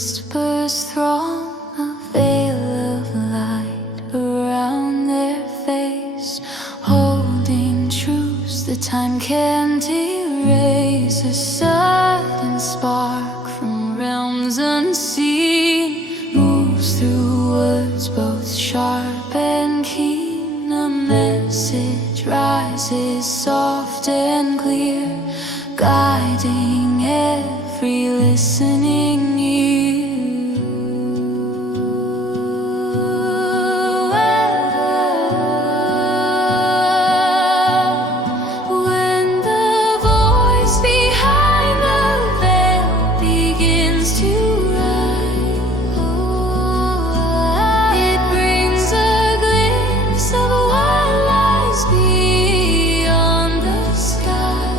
whispers throng a veil of light around their face, holding truths that time can't erase. A sudden spark from realms unseen moves through words both sharp and keen. A message rises soft and clear, guiding every listening ear. When the voice behind the veil begins to rise, it brings a glimpse of what lies beyond the sky.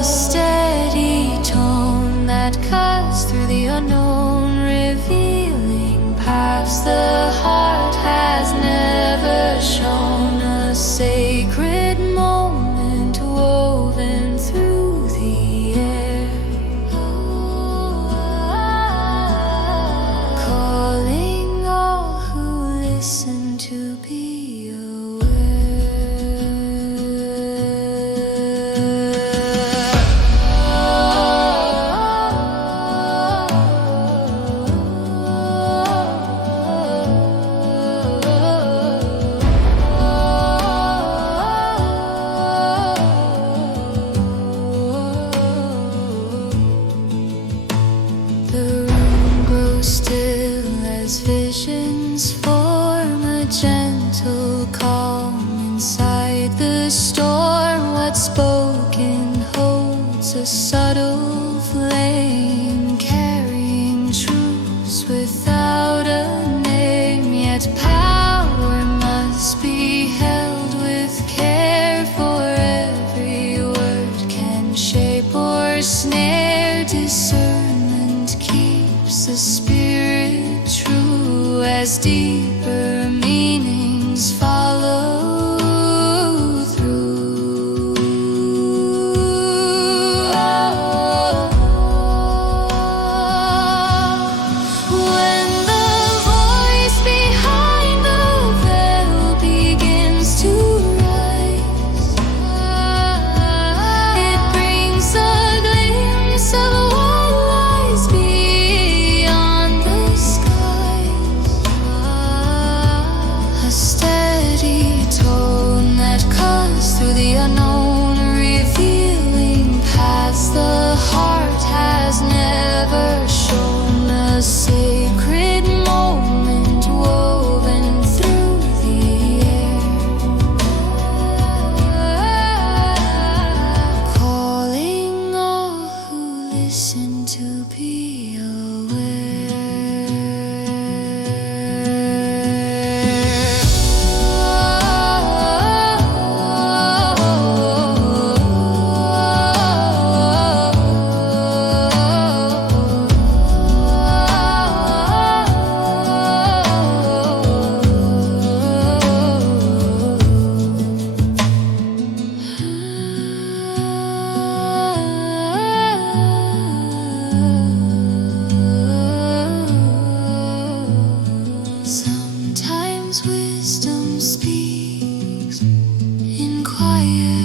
A steady tone that cuts through the unknown, revealing paths the heart has never shown. A sacred moment woven through the air, calling all who listen to be still as visions form, a gentle calm inside the storm. What's spoken holds a subtle flame, carrying truths without a name. Yet power must be held with care, for every word can shape or snare. Discernment keeps the spirit true as deeper meanings follow through. When the voice behind the veil begins to rise, it brings a glimpse of what lies beyond the skies. A steady tone that cuts through the unknown, revealing paths the heart has never shown. A sacred moment woven through the air, calling all who listen to be Sometimes wisdom speaks in quiet